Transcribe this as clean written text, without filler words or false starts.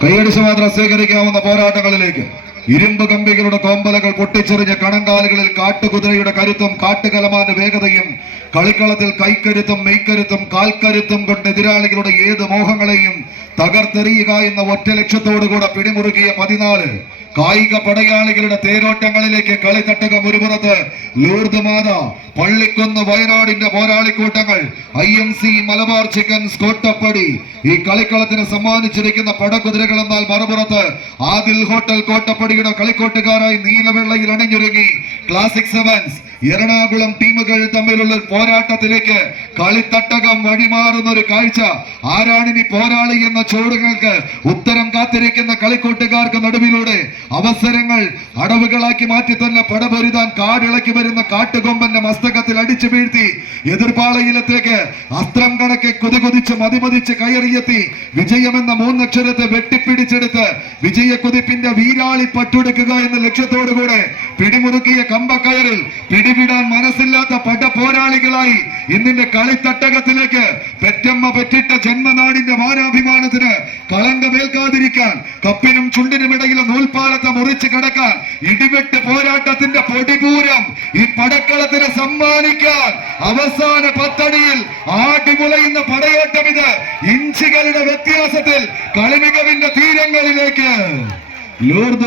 കൈയടിച്ച് മാത്രം സ്വീകരിക്കാവുന്ന പോരാട്ടങ്ങളിലേക്ക് ഇരുമ്പ് കമ്പികളുടെ കോമ്പലകൾ പൊട്ടിച്ചെറിഞ്ഞ കണങ്കാലുകളിൽ കാട്ടുകുതിരയുടെ കരുത്തും കാട്ടുകലമാന്റെ വേഗതയും കളിക്കളത്തിൽ കൈക്കരുത്തും മെയ്ക്കരുത്തും കാൽക്കരുത്തും കൊണ്ട് എതിരാളികളുടെ ഏത് മോഹങ്ങളെയും തകർത്തെറിയുക എന്ന ഒറ്റ ലക്ഷ്യത്തോടുകൂടെ പിടിമുറുകിയ 14 കായിക പടയാളികളുടെ തേരോട്ടങ്ങളിലേക്ക് കളിത്തട്ടക മുരുപുറത്ത് ലൂർദ് മാത പള്ളിക്കുന്ന് വയനാടിന്റെ പോരാളിക്കൂട്ടങ്ങൾ IMC മലബാർ ചിക്കൻസ് കോട്ടപ്പടി ഈ കളിക്കളത്തിന് സമ്മാനിച്ചിരിക്കുന്ന പടകുതിരകൾ എന്നാൽ മറുപുറത്ത് ആദിൽ ഹോട്ടൽ കോട്ടപ്പടിയുടെ കളിക്കോട്ടുകാരായി നീലവെള്ളയിൽ അണിഞ്ഞൊരുങ്ങി ക്ലാസിക് സെവൻസ് എറണാകുളം ടീമുകൾ തമ്മിലുള്ള പോരാട്ടത്തിലേക്ക് കളിത്തട്ടകം വഴിമാറുന്ന ഒരു കാഴ്ച. ആരാണിനി പോരാളി എന്ന ചോദ്യങ്ങൾക്ക് ഉത്തരം കാത്തിരിക്കുന്ന കളിക്കൂട്ടുകാർക്ക് നടുവിലൂടെ അവസരങ്ങൾ അടവുകളാക്കി മാറ്റി തന്നെ പടപൊരുതാൻ കാടിളക്കി വരുന്ന കാട്ടുകൊമ്പന്റെ മസ്തകത്തിൽ അടിച്ചു വീഴ്ത്തി എതിർപ്പാളയിലത്തേക്ക് അസ്ത്രം കണക്കെ കുതികുതിച്ച് മതിമതിച്ച് കയറിയെത്തി വിജയമെന്ന 3 അക്ഷരത്തെ വെട്ടിപ്പിടിച്ചെടുത്ത് വിജയക്കുതിപ്പിന്റെ വീരാളി പട്ടുടുക്കുക എന്ന ലക്ഷ്യത്തോടുകൂടെ പിടിമുറുക്കിയ കമ്പക്കയറിൽ പിടിവിടാൻ മനസ്സില്ലാത്ത പട പോരാളികളായി ഇന്നിന്റെ കളിത്തട്ടകത്തിലേക്ക് പെറ്റമ്മ പെറ്റിട്ട ജന്മനാടിന്റെ മാനാഭിമാനത്തിന് കളങ്കമേൽക്കാതിരിക്കാൻ കപ്പിനും ചുണ്ടിനും ഇടയിലെ നൂൽപ്പാലത്തെ മുറിച്ച് കടക്കാൻ ഇടിവെട്ട് പോരാട്ടത്തിന്റെ പൊടിപൂരം ഈ പടക്കളത്തിന് സമ്മാനിക്കാൻ അവസാന 10 അടിയിൽ ആടിമുളയുന്ന പടയോട്ടം ഇത്. ഇഞ്ചുകളുടെ വ്യത്യാസത്തിൽ കളിമികവിന്റെ തീരങ്ങളിലേക്ക് ലൂർദ്